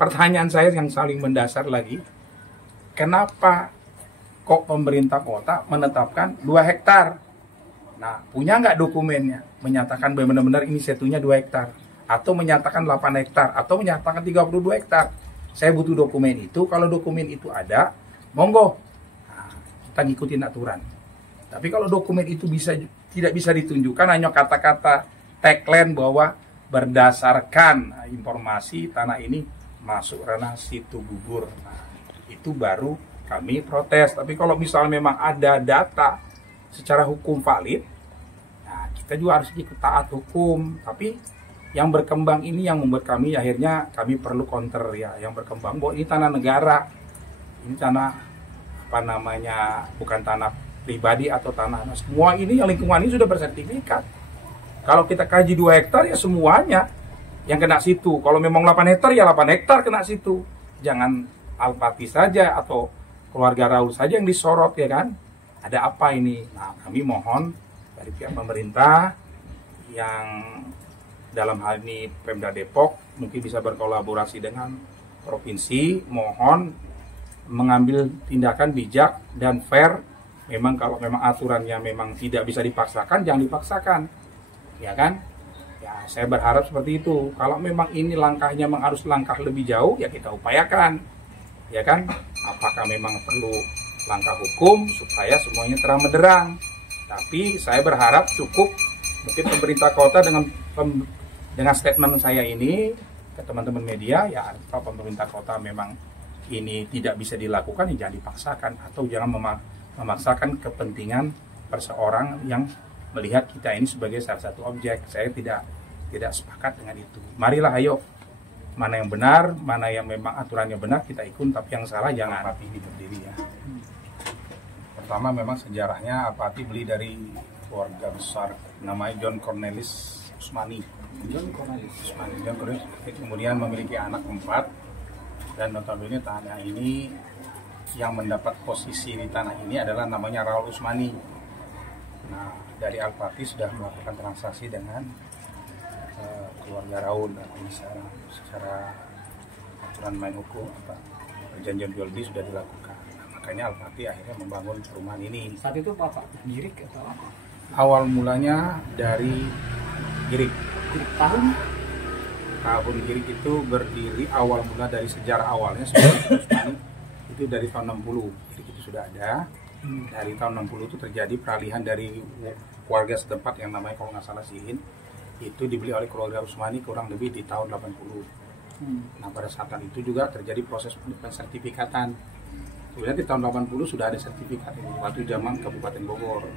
pertanyaan saya yang saling mendasar lagi, kenapa kok pemerintah kota menetapkan 2 hektar? Nah, punya nggak dokumennya menyatakan benar-benar ini setunya 2 hektar, atau menyatakan 8 hektar, atau menyatakan 32 hektar? Saya butuh dokumen itu. Kalau dokumen itu ada, monggo, nah, kita ngikutin aturan. Tapi kalau dokumen itu tidak bisa ditunjukkan, hanya kata-kata tagline bahwa berdasarkan informasi tanah ini masuk ranah situ gugur, nah, itu baru kami protes. Tapi kalau misalnya memang ada data secara hukum valid, nah, kita juga harus ikut taat hukum. Tapi yang berkembang ini yang membuat kami akhirnya kami perlu counter ya, yang berkembang bahwa ini tanah negara, ini tanah apa namanya, bukan tanah pribadi atau tanah, nah, semua ini yang lingkungan ini sudah bersertifikat. Kalau kita kaji 2 hektar ya semuanya yang kena situ. Kalau memang 8 hektar ya 8 hektar kena situ. Jangan Al-Pati saja atau keluarga Raul saja yang disorot, ya kan? Ada apa ini? Nah, kami mohon dari pihak pemerintah yang dalam hal ini Pemda Depok mungkin bisa berkolaborasi dengan provinsi, mohon mengambil tindakan bijak dan fair. Memang kalau memang aturannya memang tidak bisa dipaksakan, jangan dipaksakan, ya kan? Ya, saya berharap seperti itu. Kalau memang ini langkahnya memang harus langkah lebih jauh, ya kita upayakan, ya kan? Apakah memang perlu langkah hukum supaya semuanya terang benderang? Tapi saya berharap cukup mungkin pemerintah kota dengan statement saya ini ke teman-teman media, ya kalau pemerintah kota memang ini tidak bisa dilakukan, ya jangan dipaksakan, atau jangan memaksakan kepentingan perseorang yang melihat kita ini sebagai salah satu objek. Saya tidak sepakat dengan itu. Marilah ayo, mana yang benar, mana yang memang aturannya benar kita ikut, tapi yang salah jangan. Al-Pati ini berdiri ya. Pertama memang sejarahnya Al-Pati beli dari keluarga besar namanya John Cornelis Usmani. Kemudian memiliki anak 4, dan notabene tanah ini yang mendapat posisi di tanah ini adalah namanya Raul Usmani. Nah, dari Al-Pati sudah melakukan transaksi dengan keluarga Raul, dan ini secara aturan main hukum perjanjian jual beli sudah dilakukan. Nah, makanya Al-Pati akhirnya membangun perumahan ini. Saat itu Bapak girik atau apa? Awal mulanya dari girik. Tahun girik itu berdiri awal mula dari sejarah awalnya sebenarnya itu dari tahun 60. Girik itu sudah ada. Dari tahun 60 itu terjadi peralihan dari warga setempat yang namanya kalau nggak salah Sihin, itu dibeli oleh keluarga Usmani kurang lebih di tahun 80. Nah, pada saat itu juga terjadi proses pensertifikatan. Kemudian di tahun 80 sudah ada sertifikat ini waktu zaman Kabupaten Bogor.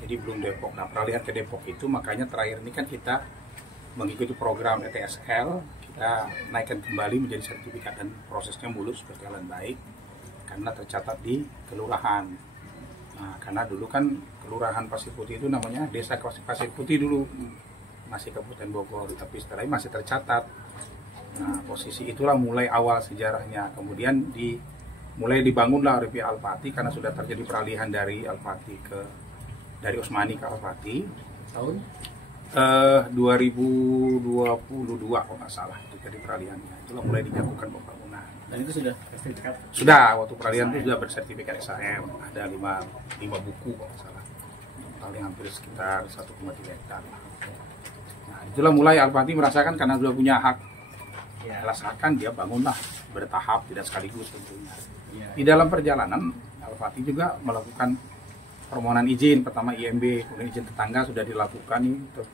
Jadi belum Depok. Nah, peralihan ke Depok itu makanya terakhir ini kan kita mengikuti program ETSL, kita naikkan kembali menjadi sertifikat, dan prosesnya mulus berjalan baik karena tercatat di kelurahan. Nah, karena dulu kan kelurahan Pasir Putih itu namanya Desa Pasir Putih dulu, masih Kabupaten Bogor, tapi setelah ini masih tercatat. Nah, posisi itulah mulai awal sejarahnya. Kemudian mulai dibangunlah oleh pihak Al-Pati karena sudah terjadi peralihan dari Usmani ke Al-Pati tahun 2022 kalau nggak salah itu jadi peralihannya. Itulah mulai dinyatakan pembangunan. Dan itu sudah sertifikat? Sudah, waktu peralihan itu sudah bersertifikat SAM. Ada 5 buku kalau nggak salah. Totalnya hampir sekitar 1,3 hektar. Nah, itulah mulai Al-Pati merasakan karena sudah punya hak. Ya, rasakan dia bangunlah bertahap, tidak sekaligus tentunya. Ya. Di dalam perjalanan Al-Pati juga melakukan permohonan izin, pertama IMB, kemudian izin tetangga sudah dilakukan ini.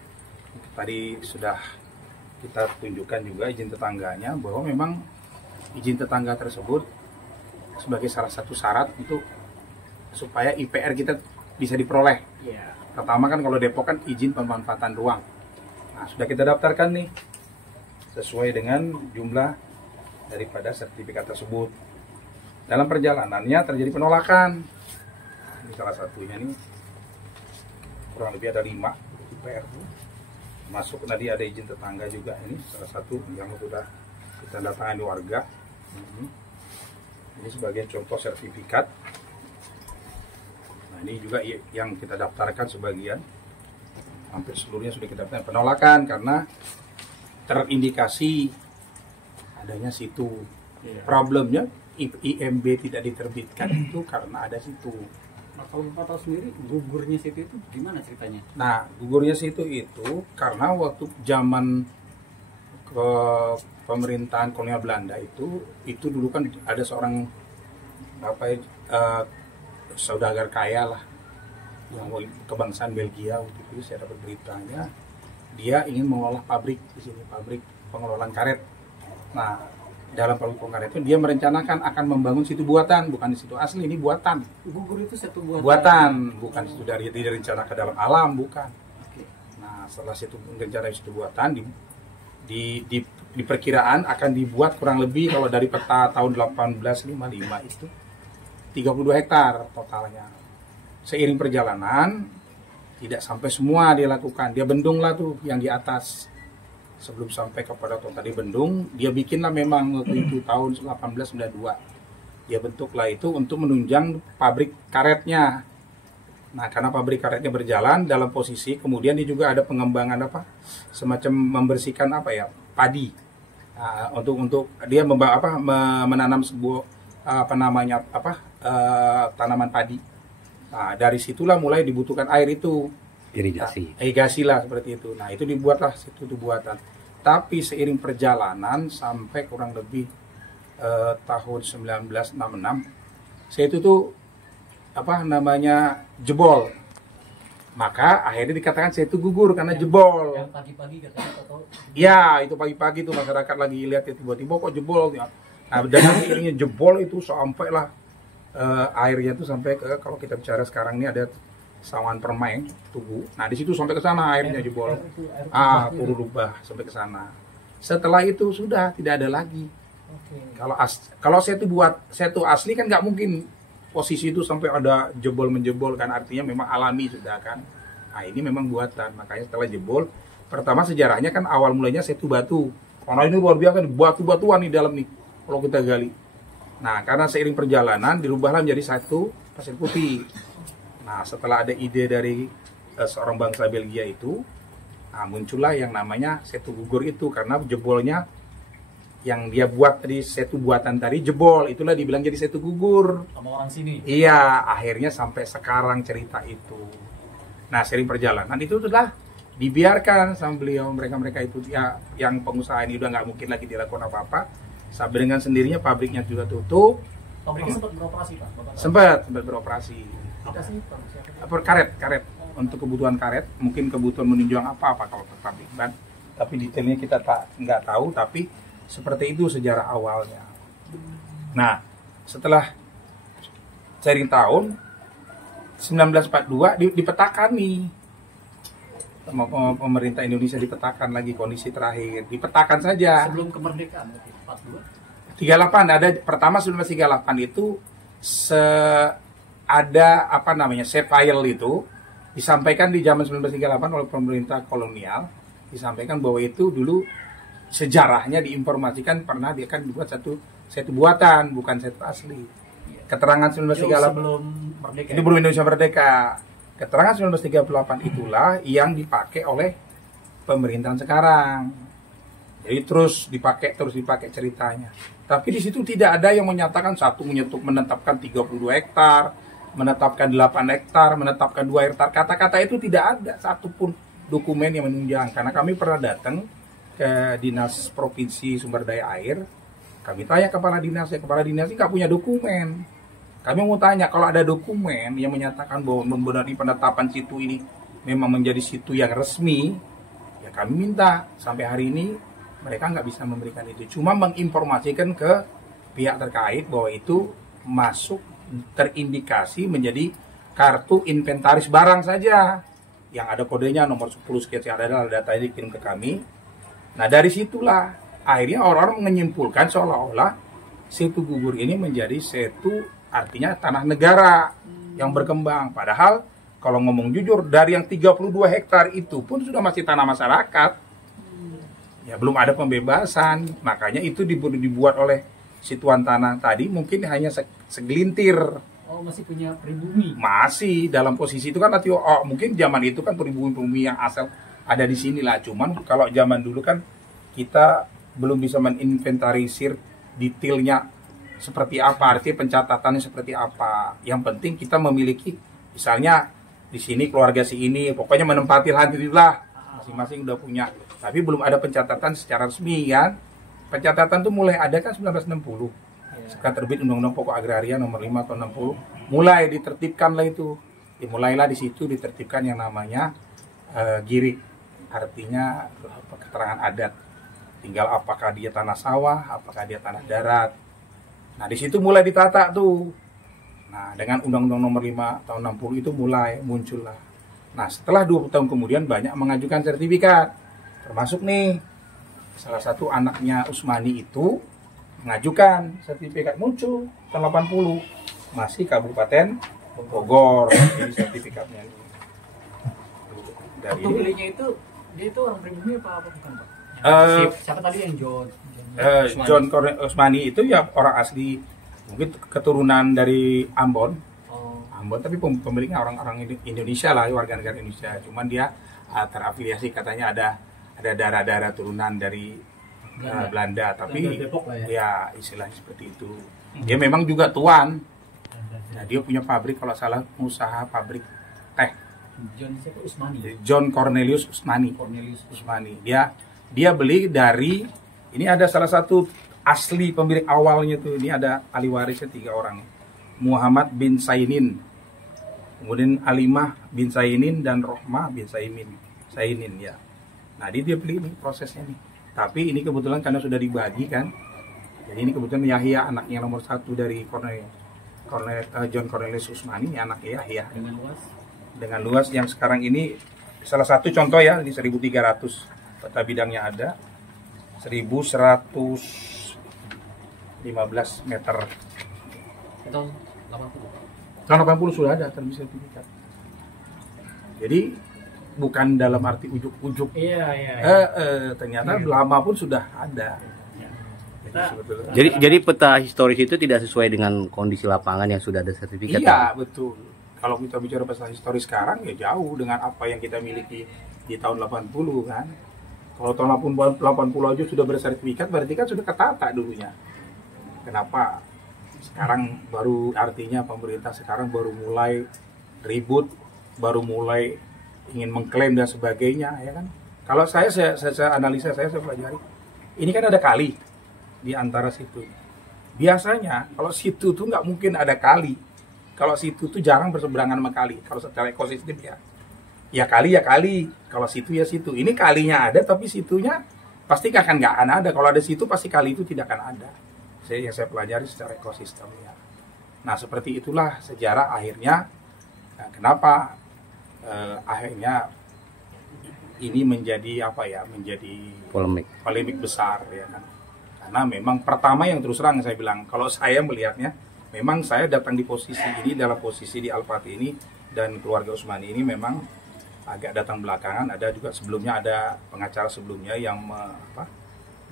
Tadi sudah kita tunjukkan juga izin tetangganya bahwa memang izin tetangga tersebut sebagai salah satu syarat untuk supaya IPR kita bisa diperoleh. Yeah. Pertama kan kalau Depok kan izin pemanfaatan ruang. Nah, sudah kita daftarkan nih sesuai dengan jumlah daripada sertifikat tersebut. Dalam perjalanannya terjadi penolakan. Ini salah satunya nih, kurang lebih ada 5 IPR. Masuk tadi ada izin tetangga juga, ini salah satu yang sudah kita datangani warga. Ini sebagai contoh sertifikat. Nah, ini juga yang kita daftarkan sebagian, hampir seluruhnya sudah kita daftarkan. Penolakan karena terindikasi adanya situ. Iya. Problemnya IMB tidak diterbitkan itu karena ada situ. Nah, kalau Bapak tahu sendiri gugurnya situ itu gimana ceritanya? Nah, gugurnya situ itu karena waktu zaman ke pemerintahan kolonial Belanda itu dulu kan ada seorang saudagar kaya lah yang kebangsaan Belgia. Waktu itu saya dapat beritanya dia ingin mengolah pabrik di sini, pabrik pengelolaan karet. Nah, dalam pabrik karet itu dia merencanakan akan membangun situ buatan, bukan situ asli, ini buatan. Gugur itu satu buatan. Buatan, bukan situ dari direncanakan dalam alam, bukan. Oke. Nah, setelah situ rencana situ buatan di perkiraan akan dibuat kurang lebih kalau dari peta tahun 1855 itu 32 hektar totalnya. Seiring perjalanan tidak sampai semua dia lakukan. Dia bendung lah tuh yang di atas. Sebelum sampai kepada total di bendung, dia bikinlah memang waktu itu tahun 1892. Dia bentuklah itu untuk menunjang pabrik karetnya. Nah, karena pabrik karetnya berjalan dalam posisi, kemudian dia juga ada pengembangan semacam membersihkan padi. Nah, untuk dia menanam sebuah tanaman padi. Nah, dari situlah mulai dibutuhkan air itu. Irigasi lah seperti itu. Nah, itu dibuatlah situ buatan. Tapi seiring perjalanan sampai kurang lebih tahun 1966, saya itu tuh jebol. Maka akhirnya dikatakan saya itu gugur karena jebol. Yang pagi-pagi katanya atau? Ya, itu pagi-pagi tuh masyarakat lagi lihat ya, tiba-tiba kok jebol. Nah, dan akhirnya jebol itu sampailah airnya tuh sampai ke, kalau kita bicara sekarang ini ada Sawan Permai, Tugu. Nah, di situ sampai ke sana airnya jebol. Pururubah sampai ke sana. Setelah itu sudah tidak ada lagi. Oke. Kalau saya tuh asli kan nggak mungkin posisi itu sampai ada jebol-menjebol kan, artinya memang alami sudah kan. Nah, ini memang buatan. Makanya setelah jebol, pertama sejarahnya kan awal mulanya setu batu. Karena ini luar biasa, batu-batuan di dalam nih kalau kita gali. Nah, karena seiring perjalanan dirubahlah menjadi satu pasir putih. Nah, setelah ada ide dari seorang bangsa Belgia itu, muncullah yang namanya setu gugur itu, karena jebolnya yang dia buat tadi, setu buatan tadi jebol, itulah dibilang jadi setu gugur. Sama orang sini? Iya, akhirnya sampai sekarang cerita itu. Nah, sering perjalanan itu sudah dibiarkan sama beliau, mereka itu ya, yang pengusaha ini udah nggak mungkin lagi dilakukan apa-apa. Sampai dengan sendirinya pabriknya juga tutup. Pabriknya sempat beroperasi, Pak? Sempat beroperasi. Apa sih? Karet untuk kebutuhan karet, mungkin kebutuhan menunjang apa kalau pabrik ban, tapi detailnya kita nggak tahu, tapi seperti itu sejarah awalnya. Nah, setelah sering tahun 1942 dipetakan nih sama pemerintah Indonesia, dipetakan lagi kondisi terakhir, dipetakan saja. Sebelum kemerdekaan, 42? 38 ada pertama 1938 itu ada shape file itu disampaikan di zaman 1938 oleh pemerintah kolonial, disampaikan bahwa itu dulu sejarahnya diinformasikan pernah dia kan dibuat satu buatan, bukan satu asli. Keterangan 1938 sebelum merdeka. Ini belum Indonesia merdeka. Keterangan 1938 itulah yang dipakai oleh pemerintahan sekarang. Jadi terus dipakai ceritanya. Tapi di situ tidak ada yang menyatakan menetapkan 32 hektar, menetapkan 8 hektar, menetapkan 2 hektar. Kata-kata itu tidak ada satupun dokumen yang menunjang. Karena kami pernah datang ke Dinas Provinsi Sumber Daya Air, kami tanya kepala dinas nggak punya dokumen. Kami mau tanya, kalau ada dokumen yang menyatakan bahwa membenarkan penetapan situ ini memang menjadi situ yang resmi, ya kami minta. Sampai hari ini mereka nggak bisa memberikan itu, cuma menginformasikan ke pihak terkait bahwa itu masuk terindikasi menjadi kartu inventaris barang saja yang ada kodenya nomor 10 sekian, ada datanya dikirim ke kami. Nah, dari situlah akhirnya orang-orang menyimpulkan seolah-olah setu gugur ini menjadi setu, artinya tanah negara yang berkembang. Padahal kalau ngomong jujur, dari yang 32 hektar itu pun sudah masih tanah masyarakat. Ya, belum ada pembebasan. Makanya itu dibuat oleh situan tanah tadi mungkin hanya segelintir. Oh, masih punya pribumi? Masih dalam posisi itu kan, mungkin zaman itu kan pribumi yang asal ada di sini lah. Cuman kalau zaman dulu kan kita belum bisa meninventarisir detailnya seperti apa, arti pencatatannya seperti apa. Yang penting kita memiliki, misalnya di sini keluarga si ini, pokoknya menempati lahan itulah, masing-masing udah punya. Tapi belum ada pencatatan secara resmi kan. Pencatatan tuh mulai ada kan 1960. Sekarang terbit Undang-Undang Pokok Agraria nomor 5 tahun 60. Mulai ditertibkan lah itu. Dimulailah di situ ditertibkan yang namanya girik. Artinya keterangan adat. Tinggal apakah dia tanah sawah, apakah dia tanah darat. Nah, di situ mulai ditata tuh. Nah, dengan Undang-Undang Nomor 5 Tahun 60 itu mulai muncul lah. Nah, setelah 20 tahun kemudian banyak mengajukan sertifikat. Termasuk nih, salah satu anaknya Usmani itu mengajukan sertifikat, muncul tahun 80. Masih Kabupaten Bogor ini sertifikatnya. Dari pemiliknya itu, dia itu orang pribumi apa bukan, Pak? Siapa tadi yang John Usmani itu ya orang asli, mungkin keturunan dari Ambon. Ambon, tapi pemiliknya orang-orang Indonesia lah, warga negara Indonesia. Cuman dia terafiliasi, katanya ada darah-darah turunan dari Belanda, tapi ya istilahnya seperti itu. Dia memang juga tuan. Nah, dia punya pabrik, kalau salah usaha pabrik teh. John Cornelius Usmani. Dia beli dari, ini ada salah satu asli pemilik awalnya tuh, ini ada ahli warisnya 3 orang. Muhammad bin Sainin, kemudian Alimah bin Sainin, dan Rohmah bin Sainin ya. Nah, dia beli ini prosesnya nih. Tapi ini kebetulan karena sudah dibagi kan. Jadi ini kebetulan Yahya, anaknya nomor 1 dari John Cornelius Usmani, ini anaknya Yahya. Dengan luas yang sekarang ini salah satu contoh ya, ini 1.300 peta bidangnya ada, 1.115 meter. Tahun 80. Tahun 80 sudah ada termis sertifikat. Jadi bukan dalam arti ujuk-ujuk. Ternyata lama pun sudah ada. Jadi peta historis itu tidak sesuai dengan kondisi lapangan yang sudah ada sertifikat. Iya, betul. Kalau kita bicara peta historis sekarang ya jauh dengan apa yang kita miliki di tahun 80 kan. Kalau tahun 80 aja sudah bersertifikat, berarti kan sudah ketata dulunya. Kenapa sekarang baru, artinya pemerintah sekarang baru mulai ribut, baru mulai ingin mengklaim dan sebagainya, ya kan? Kalau saya analisa, saya pelajari, ini kan ada kali di antara situ. Biasanya kalau situ tuh nggak mungkin ada kali. Kalau situ tuh jarang berseberangan sama kali. Kalau secara ekosistem ya kali ya kali. Kalau situ ya situ. Ini kalinya ada, tapi situnya pasti nggak akan ada. Kalau ada situ pasti kali itu tidak akan ada. Yang saya pelajari secara ekosistem ya. Nah, seperti itulah sejarah akhirnya. Nah, kenapa akhirnya ini menjadi menjadi polemik besar ya kan. Karena memang pertama yang terus terang saya bilang, kalau saya melihatnya, memang saya datang di posisi ini, dalam posisi di Al-Fatih ini, dan keluarga Usmani ini memang agak datang belakangan. Ada juga sebelumnya, ada pengacara sebelumnya yang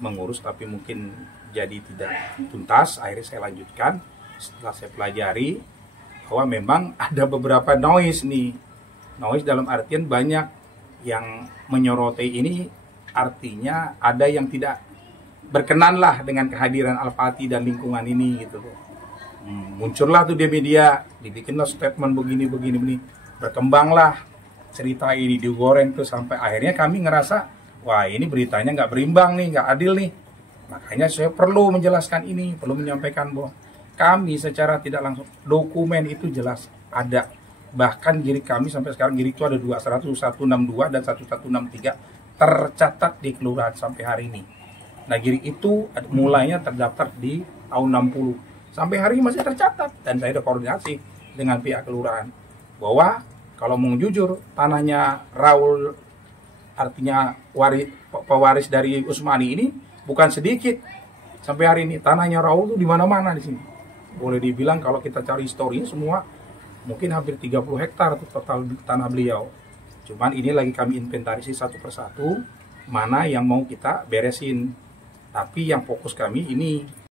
mengurus, tapi mungkin jadi tidak tuntas. Akhirnya saya lanjutkan setelah saya pelajari bahwa memang ada beberapa noise dalam artian banyak yang menyoroti ini, artinya ada yang tidak berkenanlah dengan kehadiran Al-Fatih dan lingkungan ini gitu loh. Muncullah tuh di media, dibikinlah statement begini, berkembanglah cerita ini, digoreng tuh sampai akhirnya kami ngerasa, wah ini beritanya nggak berimbang nih, nggak adil nih. Makanya saya perlu menjelaskan ini, perlu menyampaikan bahwa kami secara tidak langsung, dokumen itu jelas ada. Bahkan girik kami sampai sekarang, girik itu ada 162 dan 1163 tercatat di kelurahan sampai hari ini. Nah, girik itu mulainya terdaftar di tahun 60. Sampai hari ini masih tercatat. Dan saya ada koordinasi dengan pihak kelurahan bahwa kalau mau jujur, tanahnya Raul, artinya pewaris dari Usmani ini bukan sedikit. Sampai hari ini tanahnya Raul itu di mana-mana di sini. Boleh dibilang kalau kita cari historinya semua mungkin hampir 30 hektar total tanah beliau. Cuman ini lagi kami inventarisasi satu persatu mana yang mau kita beresin. Tapi yang fokus kami ini